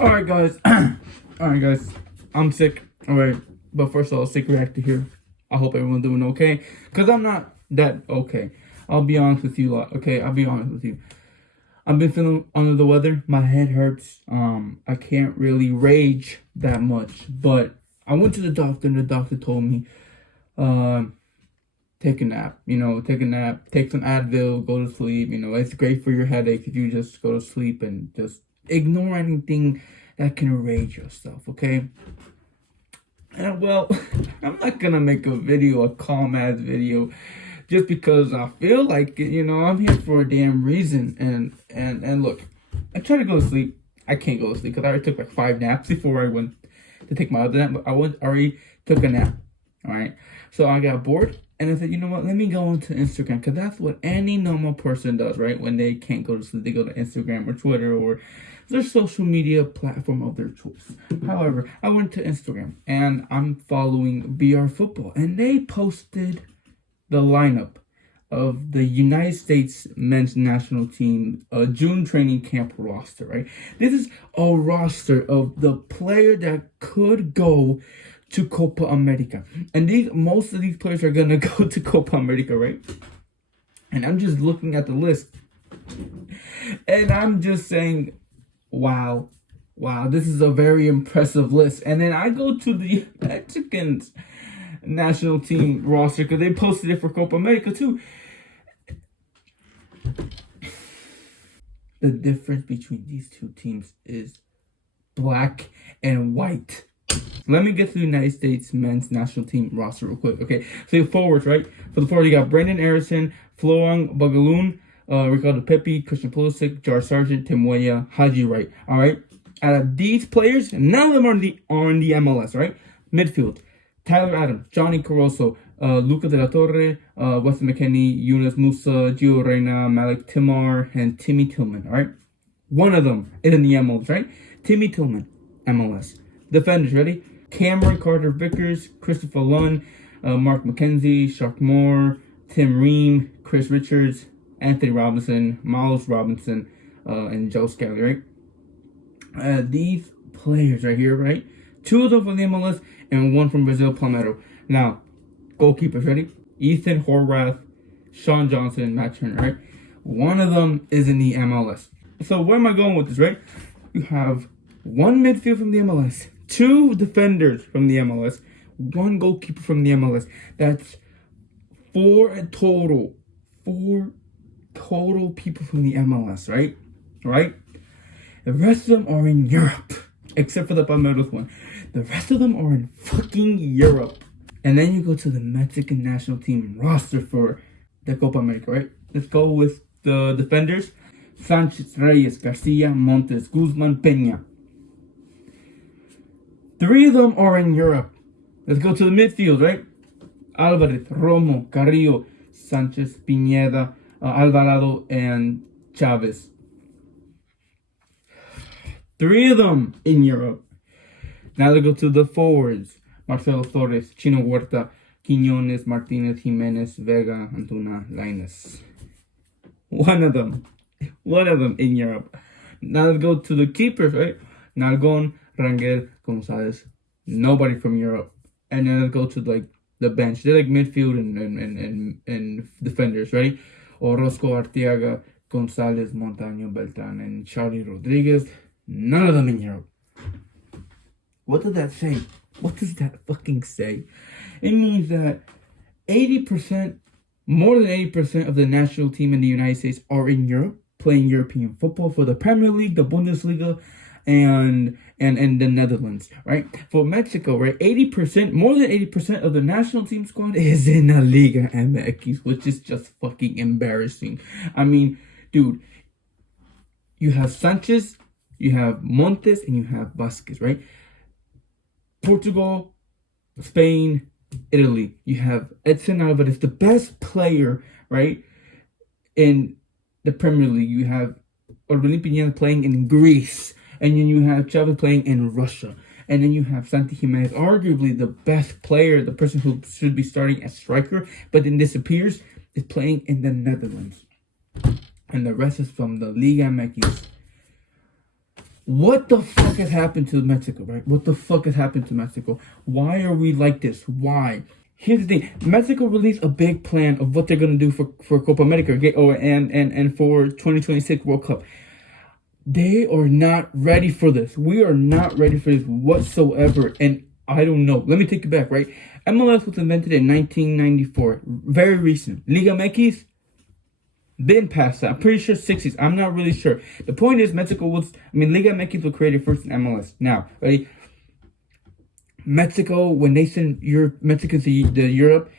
Alright guys, alright guys, I'm sick, alright, but first of all, sick reactor here. I hope everyone's doing okay, because I'm not that okay. I'll be honest with you lot, okay, I'll be honest with you. I've been feeling under the weather, my head hurts, I can't really rage that much, but I went to the doctor and the doctor told me, take a nap, take some Advil, go to sleep, it's great for your headache if you just go to sleep and just ignore anything that can enrage yourself, okay? And well, I'm not gonna make a calm ass video, just because I feel like it, I'm here for a damn reason. And look, I try to go to sleep. I can't go to sleep because I already took like 5 naps before I went to take my other nap, but I already took a nap, alright? So I got bored, and I said, you know what, let me go onto Instagram, because that's what any normal person does, right? When they can't go to sleep, they go to Instagram or Twitter or their social media platform of their choice. However, I went to Instagram, and I'm following BR Football, and they posted the lineup of the United States men's national team June training camp roster, right? This is a roster of the player that could go to Copa America. And most of these players are gonna go to Copa America, right? And I'm just looking at the list, and I'm just saying, wow, this is a very impressive list. And then I go to the Mexicans national team roster, because they posted it for Copa America too. The difference between these two teams is black and white. Let me get to the United States men's national team roster real quick, okay? So your forwards, right? For the forward, you got Brandon Harrison, Florent Bagaloon, Ricardo Pepi, Christian Pulisic, Jar Sargent, Tim Weah, Haji Wright, all right? Out of these players, none of them are on the MLS, right? Midfield, Tyler Adams, Johnny Caroso, Luca de la Torre, Weston McKennie, Yunus Musa, Gio Reyna, Malik Timar, and Timmy Tillman, all right? One of them is in the MLS, right? Timmy Tillman, MLS. Defenders, ready? Cameron Carter-Vickers, Christopher Lunn, Mark McKenzie, Shark Moore, Tim Ream, Chris Richards, Anthony Robinson, Miles Robinson, and Joe Scally, right? These players right here, right? 2 of them from the MLS and 1 from Brazil, Palmetto. Now, goalkeepers, ready? Ethan Horvath, Sean Johnson, Matt Turner, right? 1 of them is in the MLS. So where am I going with this, right? You have 1 midfield from the MLS, 2 defenders from the MLS, 1 goalkeeper from the MLS. That's 4 total. 4 total people from the MLS, right? Right? The rest of them are in Europe, except for the Palmeiras one. The rest of them are in fucking Europe. And then you go to the Mexican national team roster for the Copa America, right? Let's go with the defenders. Sanchez, Reyes, Garcia, Montes, Guzman, Peña. 3 of them are in Europe. Let's go to the midfield, right? Alvarez, Romo, Carrillo, Sanchez, Pineda, Alvarado, and Chavez. 3 of them in Europe. Now let's go to the forwards. Marcelo Torres, Chino Huerta, Quiñones, Martinez, Jimenez, Vega, Antuna, Lainez. One of them in Europe. Now let's go to the keepers, right? Nalgon, Rangel, Gonzalez. Nobody from Europe. And then let's go to the bench. They're like midfield and defenders, right? Orozco, Arteaga, Gonzalez, Montaño, Beltran, and Charlie Rodriguez. None of them in Europe. What does that say? What does that fucking say? It means that 80%, more than 80% of the national team in the United States are in Europe, playing European football for the Premier League, the Bundesliga, and the Netherlands, right? For Mexico, right, 80%, more than 80% of the national team squad is in the Liga MX, which is just fucking embarrassing. I mean, dude, you have Sanchez, you have Montes, and you have Vasquez, right? Portugal, Spain, Italy. You have Edson Alvarez, the best player, right, in the Premier League. You have Orbelín Pineda playing in Greece. And then you have Chavez playing in Russia. And then you have Santi Jimenez, arguably the best player, the person who should be starting as striker, but then disappears, is playing in the Netherlands. And the rest is from the Liga MX. What the fuck has happened to Mexico, right? What the fuck has happened to Mexico? Why are we like this? Why? Here's the thing. Mexico released a big plan of what they're going to do for Copa America, okay? And for 2026 World Cup. They are not ready for this. We are not ready for this whatsoever. And I don't know. Let me take it back, right? MLS was invented in 1994. Very recent. Liga MX, been past that. I'm pretty sure 60s. I'm not really sure. The point is, Liga MX was created first in MLS. Now, ready? Mexico, when they send Mexicans to Europe,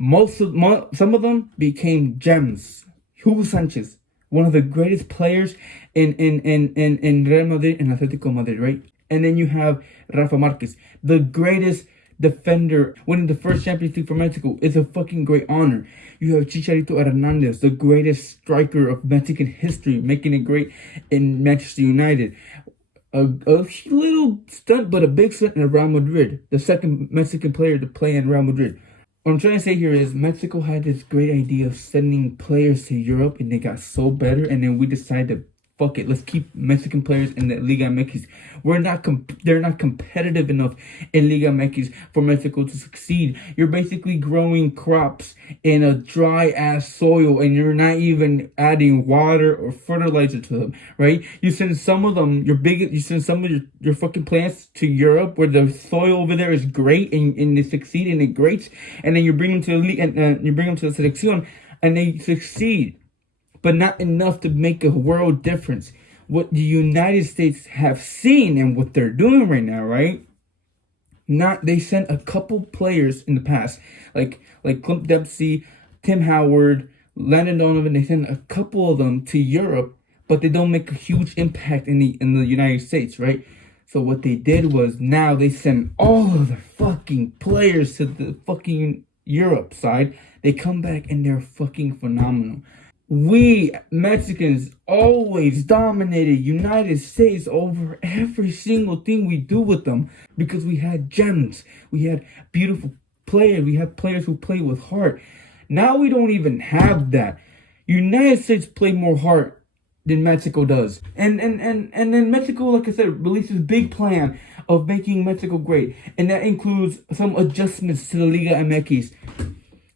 some of them became gems. Hugo Sanchez, one of the greatest players in Real Madrid and Atletico Madrid, right? And then you have Rafa Marquez, the greatest defender, winning the first Champions League for Mexico. Is a fucking great honor. You have Chicharito Hernandez, the greatest striker of Mexican history, making it great in Manchester United. A little stunt, but a big stunt in Real Madrid. The second Mexican player to play in Real Madrid. What I'm trying to say here is Mexico had this great idea of sending players to Europe, and they got so better, and then we decided to fuck it. Let's keep Mexican players in the Liga MX. They're not competitive enough in Liga MX for Mexico to succeed. You're basically growing crops in a dry ass soil, and you're not even adding water or fertilizer to them, right? You send some of them, you send some of your fucking plants to Europe where the soil over there is great, and they succeed and it grates, and then you bring them to the league, and you bring them to the selección, and they succeed. But not enough to make a world difference. What the United States have seen and what they're doing right now, right? They sent a couple players in the past, like Clint Dempsey, Tim Howard, Landon Donovan. They sent a couple of them to Europe, but they don't make a huge impact in the United States, right? So what they did was now they send all of the fucking players to the fucking Europe side. They come back and they're fucking phenomenal. We Mexicans always dominated United States over every single thing we do with them because we had gems. We had beautiful players. We had players who play with heart. Now we don't even have that. United States play more heart than Mexico does. And then Mexico, like I said, released this big plan of making Mexico great. And that includes some adjustments to the Liga MX.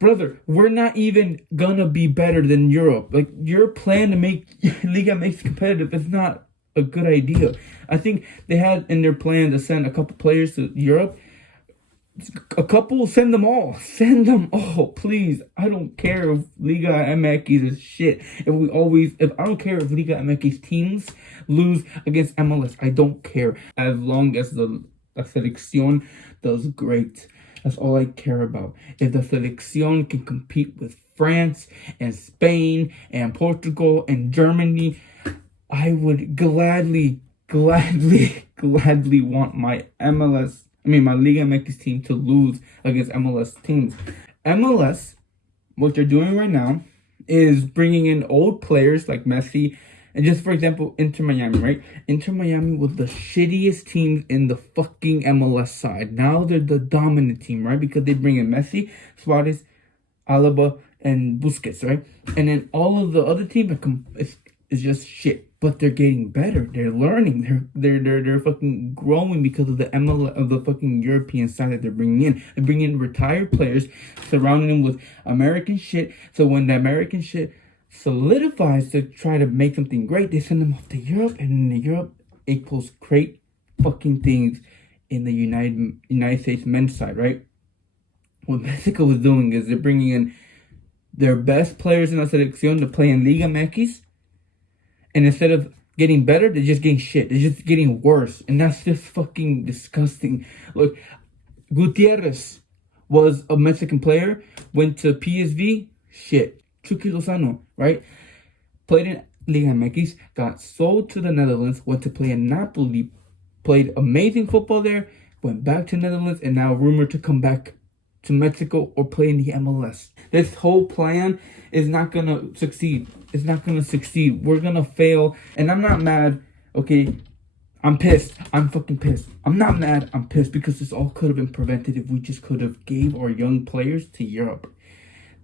Brother, we're not even gonna be better than Europe. Like, your plan to make Liga MX competitive is not a good idea. I think they had in their plan to send a couple players to Europe. Send them all. Send them all, please. I don't care if Liga MX is shit. I don't care if Liga MX teams lose against MLS. I don't care. As long as the selección does great. That's all I care about. If the selección can compete with France and Spain and Portugal and Germany, I would gladly want my Liga MX team to lose against MLS teams. MLS, what they're doing right now is bringing in old players like Messi. And just for example, Inter Miami, right? Inter Miami was the shittiest team in the fucking MLS side. Now they're the dominant team, right? Because they bring in Messi, Suarez, Alaba, and Busquets, right? And then all of the other teams is just shit. But they're getting better. They're learning. They're fucking growing because of the MLS, of the fucking European side that they're bringing in. They're bringing in retired players, surrounding them with American shit. So when the American shit solidifies to try to make something great, they send them off to Europe, and in Europe equals great fucking things in the United States men's side, right? What Mexico is doing is they're bringing in their best players in la selección to play in Liga MX, and instead of getting better, they're just getting shit. They're just getting worse, and that's just fucking disgusting. Look, Gutierrez was a Mexican player, went to PSV, shit. Chucky Lozano, right? Played in Liga MX, got sold to the Netherlands, went to play in Napoli, played amazing football there, went back to Netherlands, and now rumored to come back to Mexico or play in the MLS. This whole plan is not going to succeed. It's not going to succeed. We're going to fail. And I'm not mad, okay? I'm pissed. I'm fucking pissed. I'm not mad. I'm pissed because this all could have been prevented if we just could have gave our young players to Europe.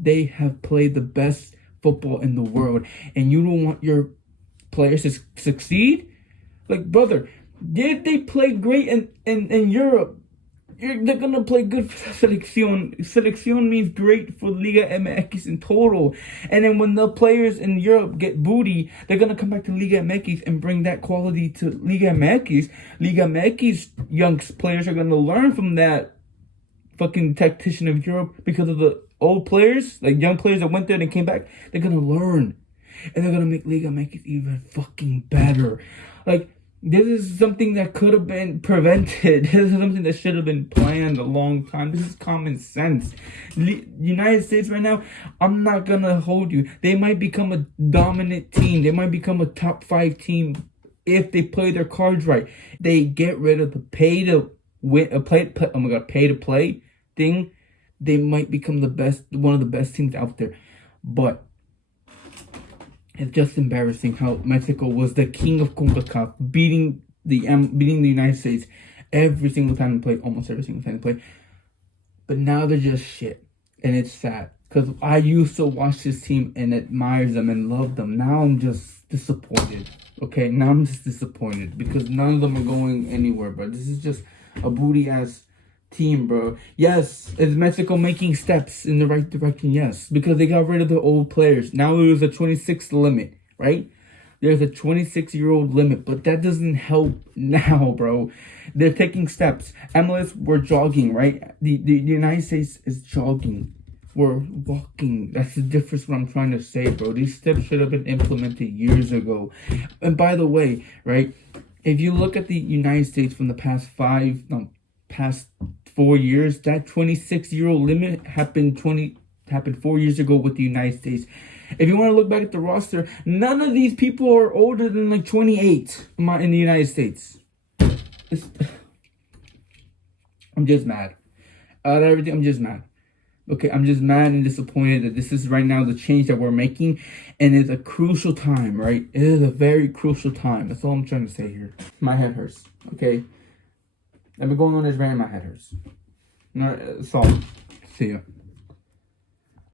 They have played the best football in the world, and you don't want your players to succeed? Like, brother, did they play great in Europe? They're gonna play good for selección. Selección means great for Liga MX in total. And then when the players in Europe get booty, they're gonna come back to Liga MX and bring that quality to Liga MX. Liga MX young players are gonna learn from that fucking tactician of Europe because of the old players, like young players that went there and came back. They're gonna learn, and they're gonna make Liga MX even fucking better. Like, this is something that could have been prevented. This is something that should have been planned a long time. This is common sense. United States right now, I'm not gonna hold you. They might become a dominant team. They might become a top 5 team if they play their cards right. They get rid of the pay to play thing. They might become one of the best teams out there. But it's just embarrassing how Mexico was the king of CONCACAF, beating the United States every single time they play, almost every single time they play. But now they're just shit, and it's sad because I used to watch this team and admire them and love them. Now I'm just disappointed. Okay, now I'm just disappointed because none of them are going anywhere. But this is just a booty ass team, bro. Yes, is Mexico making steps in the right direction? Yes, because they got rid of the old players. Now there's a 26 limit, right? There's a 26-year-old limit, but that doesn't help now, bro. They're taking steps. MLS, we're jogging, right? The United States is jogging. We're walking. That's the difference what I'm trying to say, bro. These steps should have been implemented years ago. And by the way, right, if you look at the United States from the past 4 years, that 26-year-old limit happened 4 years ago with the United States. If you want to look back at the roster, none of these people are older than like 28 in the United States. I'm just mad. Out of everything, I'm just mad. Okay, I'm just mad and disappointed that this is right now the change that we're making, and it's a crucial time, right? It is a very crucial time. That's all I'm trying to say here. My head hurts, okay? I've been going on this rant, my head hurts. No, that's all. See ya.